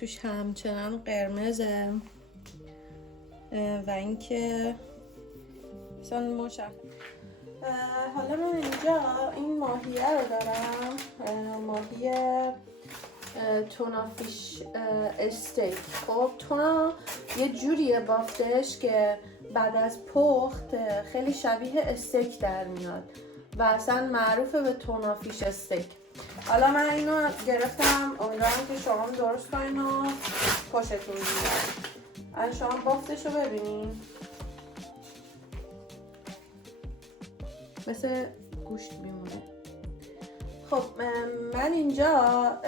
توش همچنان قرمزه و اینکه مثلا مشخص. حالا من اینجا این ماهیه رو دارم، ماهی تونا فیش استیک. خب تونا یه جوریه بافتش که بعد از پخت خیلی شبیه استیک در میاد و اصلا معروفه به تونا فیش استیک. حالا من اینو گرفتم، امیدوارم که شما درست کنین و خوشتون بیاد. الان شما بافتش رو ببینین مثل گوشت میمونه. خب من اینجا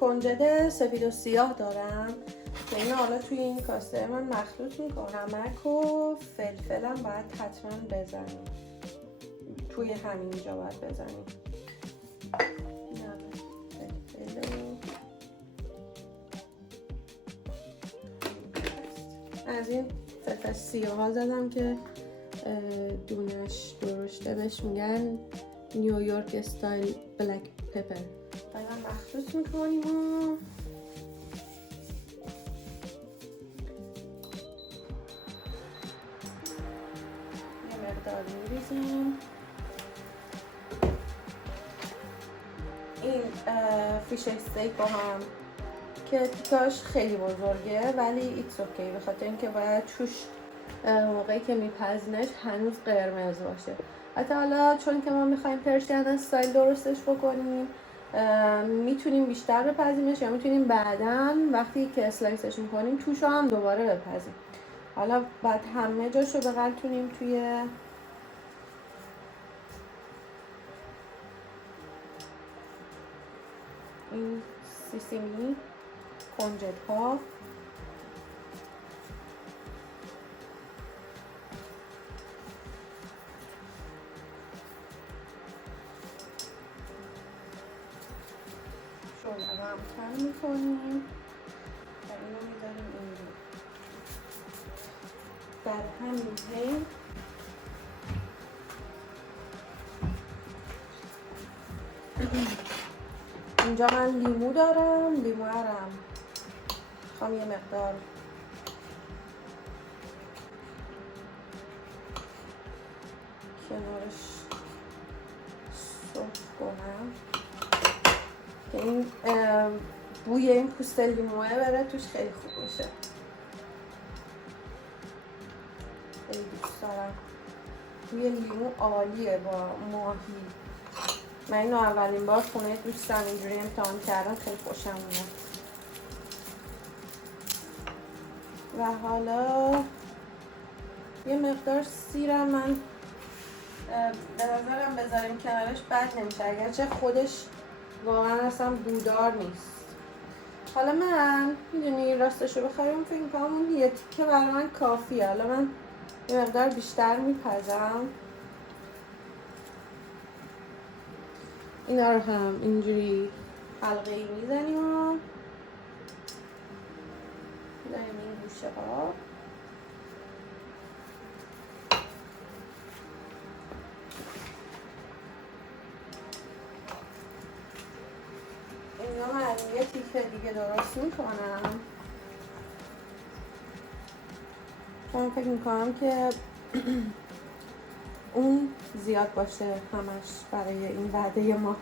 کنجد سفید و سیاه دارم که اینو حالا توی این کاسه من مخلوط میکنم. نمک و فلفلم باید حتما بزنیم، توی همینجا باید بزنیم. از این فلفل سیاه ها زدم که دونش درشته، بهش میگن نیویورک استایل بلک پپر. بعد مخلوط میکنیم و یه مقدار میریزیم. این فیش استیک با هم که تیکاش خیلی بزرگه ولی ایتس اوکی، به خاطر اینکه باید توش موقعی که میپزنش هنوز قرمز باشه. حتی حالا چون که ما میخوایم پرشین استایل درستش بکنیم میتونیم بیشتر بپزیمش یا میتونیم بعداً وقتی که اسلایسش میکنیم توشو هم دوباره بپزیم. حالا بعد همه جاشو بغلتونیم توی این سیسیمی کنجد ها. شعله هم کم میکنیم و اینو میذاریم اینجا. در همین حین اینجا من لیمو دارم، لیمو هرم میخوام یه مقدار کنارش سرخ کنم که این بوی این پوست لیموه بره توش، خیلی خوب میشه. خیلی دوست دارم. بوی لیمو عالیه با ماهی. من اینو اولین بار خونه دوستم اینجوری امتحان کردم، خیلی خوشم اومد. و حالا یه مقدار سیرم من به نظرم بذاریم کنارش بد نمیشه، اگرچه خودش واقعا اصلا بودار نیست. حالا من میدونی راستشو بخوایم فکر میکنم اون یه تیکه برای من کافیه. حالا من یه مقدار بیشتر میپزم. اینا رو هم اینجوری حلقه ای میزنیم و داریم این گوشه ها. اینا من یه تیکه دیگه درست میکنم. من فکر میکنم که اون زیاد باشه همش برای این وعده ما.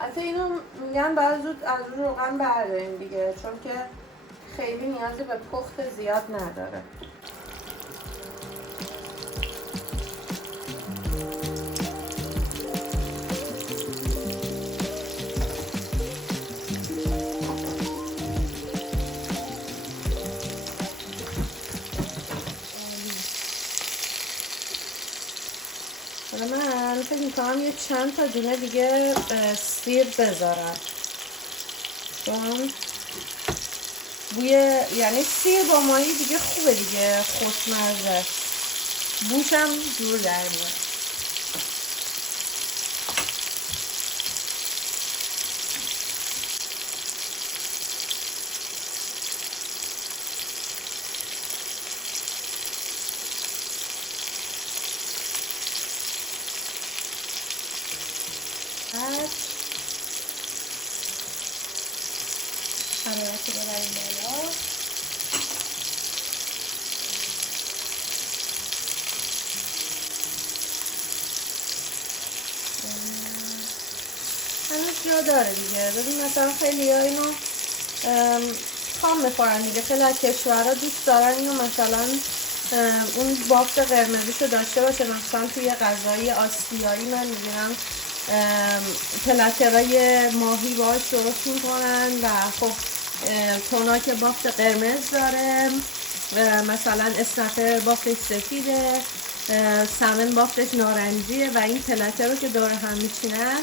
البته اینو میگن باید زود از روغن برداریم دیگه، چون که خیلی نیازی به پخت زیاد نداره. من فکر میکنم یه چند تا دونه دیگه سیر بذارم، چون بوی یعنی سیر با ماهی دیگه خوبه دیگه، خوشمزه، بوشم جور در میاد. حرارت رو ببریم بالا. هنوز جا داره دیگه. ببین مثلا خیلی ها اینو خام میخورن دیگه. خیلی از کشورها دوست دارن اینو مثلا اون بافت قرمزیشو داشته باشه. مثلا توی غذای آسیایی من میبینم پلاترای ماهی باهاش درست میکنن و خب تونا که بافت قرمز داره، مثلا اسنپر بافتش سفیده، سمن بافتش نارنجیه و این پلاتر رو که دور هم میچینن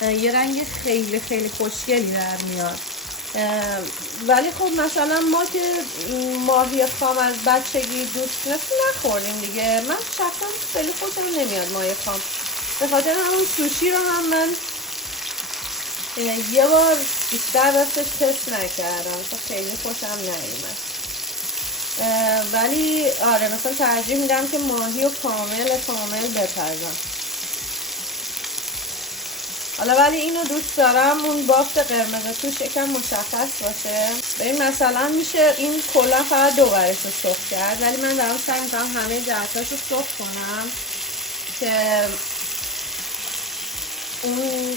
یه رنگ خیلی خیلی خوشگلی در میاد. ولی خب مثلا ما که ماهی خام از بچگی دوست نخوردیم دیگه. من شخصا خیلی خوشم نمیاد ماهی خام، به خاطر همون سوشی رو هم من یه بار بیشتر راستش تست نکردم، خیلی خوشم نیومد. ولی آره مثلا ترجیح میدم که ماهی رو کامل بپزم. حالا ولی اینو دوست دارم اون بافت قرمز توش یکم مشخص باشه. ببین مثلا میشه این کلا فقط دو ورش رو سرخ کرد، ولی من دارم سعی میکنم همه جهتاش رو سرخ کنم که اون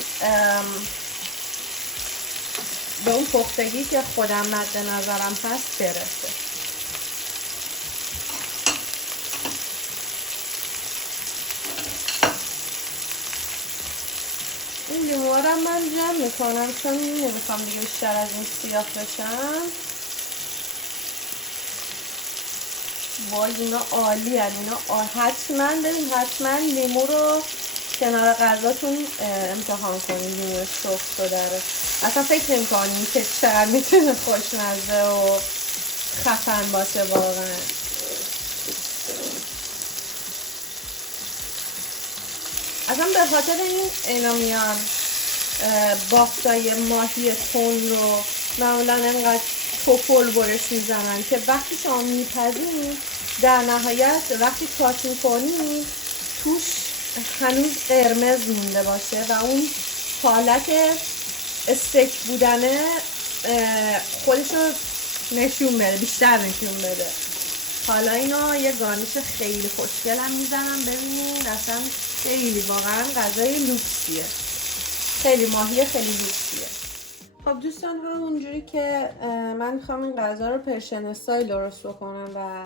به اون پختگی که خودم مد نظرم هست برسه. این لیموها من جمع میکنم چون نمیخوام دیگه بیشتر از این سیاه بشم. وای اینا عالی هن. اینا حتما لیمو رو کنار غذاتون امتحان کنید. لیمو سرخ شده رو اصلا فکر نمی‌کنید که چقدر میتونه خوشمزه و خفن باشه واقعا. اصلا به خاطر اینا میان بافتای ماهی تون رو معمولا انقدر توپل برش میزنن که وقتی شما میپزین در نهایت وقتی کات میکنی توش هنوز قرمز مونده باشه و اون حالت استیک بودنه خودشو بیشتر نشون بده. حالا اینو یه گارنیش خیلی خوشگل هم میزنم. ببینید اصلا خیلی واقعا غذای لوکسیه، خیلی ماهی خیلی لوکسیه. خب دوستان همونجوری که من میخوام این غذا رو پرشن استایل درست بکنم و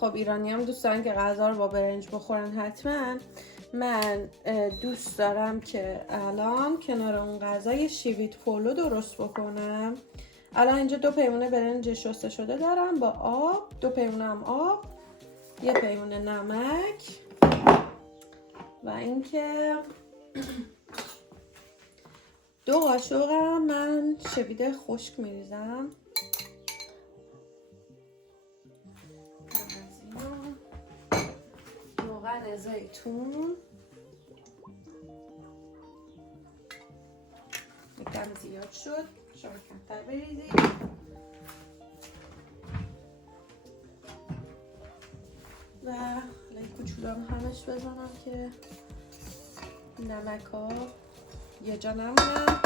خب ایرانی هم دوست دارن که غذا رو با برنج بخورن حتما. من دوست دارم که الان کنار اون غذا یه شیویت پولو درست بکنم. الان اینجا 2 پیمونه برنج شسته شده دارم با آب، 2 پیمونه هم آب، 1 پیمونه نمک و اینکه 2 قاشق من شوید خشک میریزم. روغن زیتون یکم زیاد شد، شما کمتر بریزید. و این کوچولو هم همش بزنم که نمک ها یه جا نمونم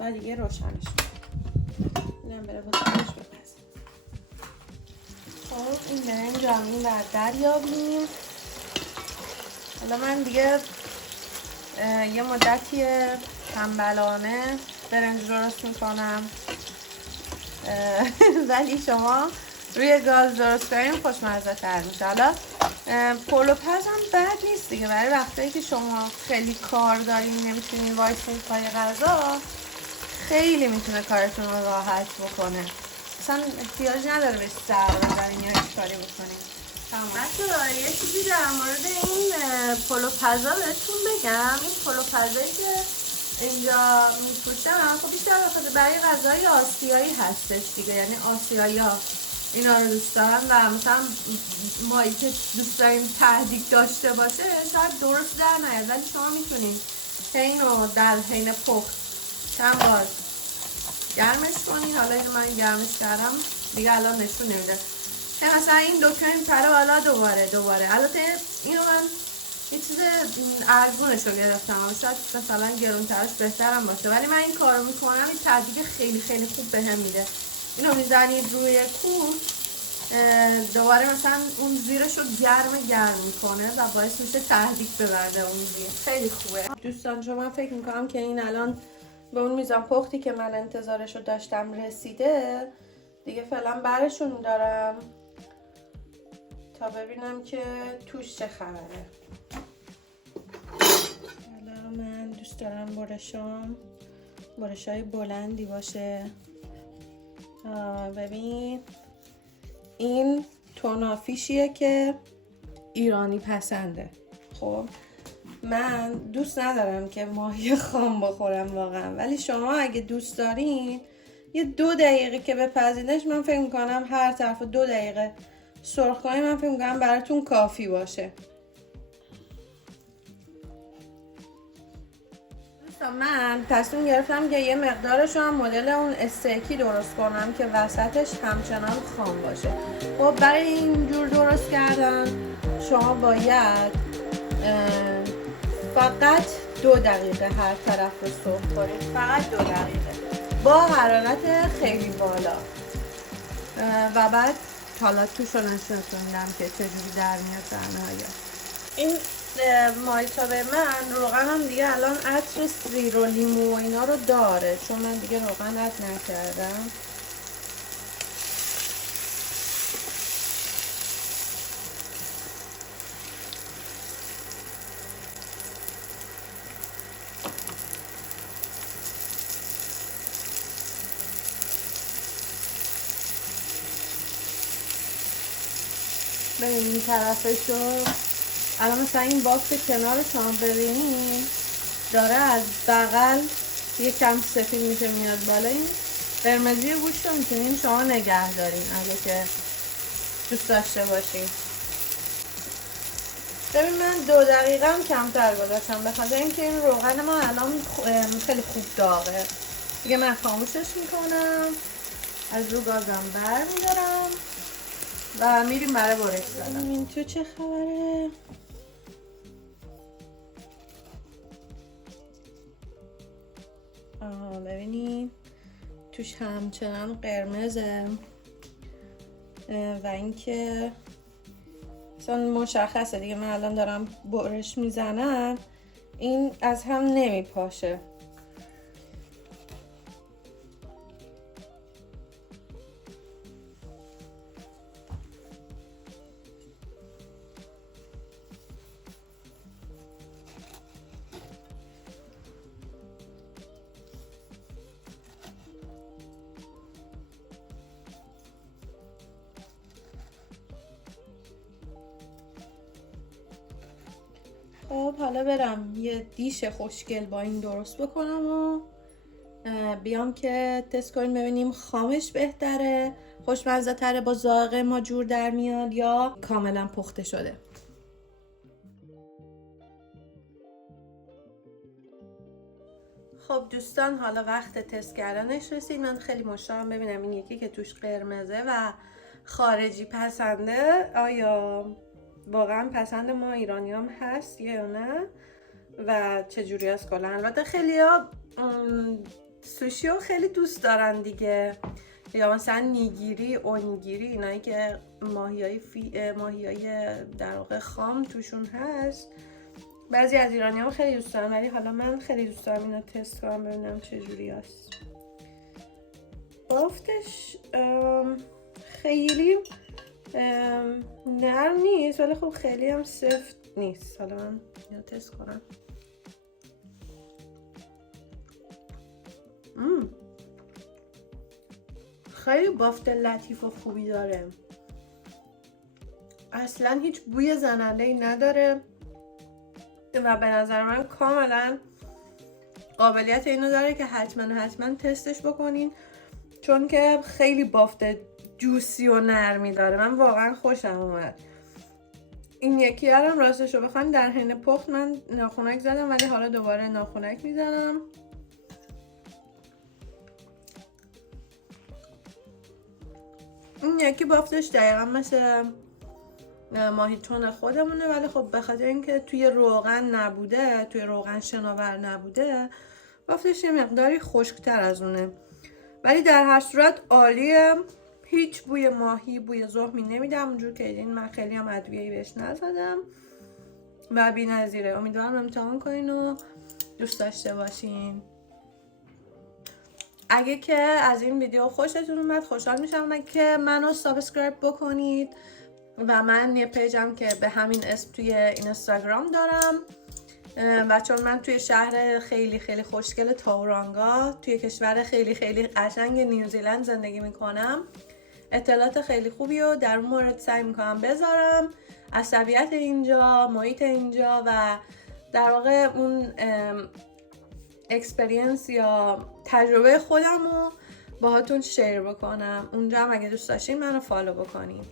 و دیگه روشنش کنم. اینم بره بزنش بپزیم. خب این برنج رو همین بر دریابیم. حالا من دیگه یه مدتی تنبلانه برنج درست میکنم ولی شما روی گاز درست کنیم خوشمزه تر میشه. حالا پلو پز هم بد نیست دیگه برای وقتایی که شما خیلی کار دارین نمیتونین وایسین پای غذا، خیلی میتونه کارتون رو راحت بکنه. اصلا احتیاج نداره بهش سر بزنین یا هیچ کاری بکنین. بچه‌ها یه چیزی در مورد این پلو پزا بهتون بگم. این پلو پزایی که اینجا میفروشن خب بیشتر برای غذای آسیایی هستش دیگه، یعنی آسیایی‌ها اینا رو دوست دارن و مثلا مایی که دوست داریم تهدیگ داشته باشه شاید درست در نیاد، ولی شما میتونین اینو در حین پخت چند بار گرمش کنین. حالا اینو من گرمش کردم دیگه الان نشون نمیده که مثلا این دکمه میپره بالا دوباره. البته اینو من یه چیز ارزونش رو گرفتم، شاید مثلا گرونترش بهترم باشه، ولی من این کارو میکنم. این تهدیگ خیلی خیلی خوب بهم میده. اینو میزنید روی کوه، دوباره مثلا اون زیرش رو گرم میکنه و باعث میشه تهدیگ ببرده اون زیر. خیلی خوبه دوستان. چون من فکر میکنم که این الان به اون میزان پختی که من انتظارش رو داشتم رسیده. دیگه فعلا برشون دارم تا ببینم که توش چه خبره. حالا من دوست دارم برشای بلندی باشه. ببین این تونافیشیه که ایرانی پسنده. خب من دوست ندارم که ماهی خام بخورم واقعا، ولی شما اگه دوست دارین یه 2 دقیقه که بپزیدش، من فکر میکنم هر طرف 2 دقیقه سرخ کنید، من فکر میکنم براتون کافی باشه. من تصمیم گرفتم که یه مقدارش هم مدل اون استیکی درست کنم که وسطش همچنان خام باشه. خب برای اینجور درست کردن شما باید فقط 2 دقیقه هر طرف رو سرخ کنید، فقط 2 دقیقه با حرارت خیلی بالا. و بعد حالا توش رو نشوندم که چجوری در میاد در نهایت. این مایتابه من روغنم دیگه الان عطر سیر و لیمو و اینا رو داره، چون من دیگه روغن اد نکردم. ببین این طرفش رو الان مثلا این بافت کنار شما ببینین داره از بغل یکم سفید میشه میاد بالا. این قرمزی گوشت رو میتونین شما نگه دارین اگه که دوست داشته باشین. ببین من 2 دقیقه هم کمتر گذاشتم به خاطر اینکه این روغن ما الان خیلی خوب داغه دیگه. من خاموشش میکنم، از رو گازم بر میدارم و میریم برای برش زدن. این تو چه خبره؟ ببینید توش همچنان قرمزه و اینکه مثلا مشخصه دیگه. من الان دارم برش میزنم، این از هم نمیپاشه. خب حالا برم یه دیش خوشگل با این درست بکنم و بیام که تست کنیم ببینیم خامش بهتره، خوشمزه تره، با ذائقه ما جور در میاد یا کاملا پخته شده. خب دوستان حالا وقت تست کردنش رسید. من خیلی مشتاقم ببینم این یکی که توش قرمزه و خارجی پسنده آیا واقعا پسند ما ایرانی هم هست یا نه و چجوری از کلا. البته خیلی ها سوشی رو خیلی دوست دارن دیگه، یا مثلا نیگیری، اونیگیری، اینایی که ماهیای در واقع خام توشون هست. بعضی از ایرانی هم خیلی دوست دارن، ولی حالا من خیلی دوست دارم اینو تست کنم ببینم چجوری هست. بافتش خیلی نرم نیست ولی خب خیلی هم سفت نیست. حالا من اینو تست کنم. خیلی بافت لطیف و خوبی داره، اصلا هیچ بوی زننده‌ای نداره و به نظر من کاملا قابلیت اینو داره که حتما تستش بکنین، چون که خیلی بافت جوسی و نرمی داره. من واقعا خوشم اومد. این یکی هم راستش رو بخوام در حین پخت من ناخنک زدم، ولی حالا دوباره ناخنک میزنم. این یکی بافتش دقیقا مثل ماهیچون خودمونه، ولی خب به خاطر اینکه توی روغن نبوده، توی روغن شناور نبوده، بافتش یه مقداری خشکتر از اونه، ولی در هر صورت عالیه. هیچ بوی ماهی، بوی زهمی نمیدم. اونجور که دیدین من خیلی هم ادویه‌ای بهش نزدم و بی‌نظیره. امیدوارم امتحان کنین و دوست داشته باشین. اگه که از این ویدیو خوشتون اومد خوشحال میشم که منو سابسکرایب بکنید و من یه پیجم که به همین اسم توی اینستاگرام دارم و چون من توی شهر خیلی خیلی خوشگل تاورانگا توی کشور خیلی خیلی قشنگ نیوزیلند زندگی میکنم، اطلاعات خیلی خوبی رو در اون مورد سعی میکنم بذارم از طبیعت اینجا، محیط اینجا و در واقع اون اکسپریانس یا تجربه خودم رو باهاتون شیر بکنم. اونجا هم اگه دوست داشتین منو فالو بکنین.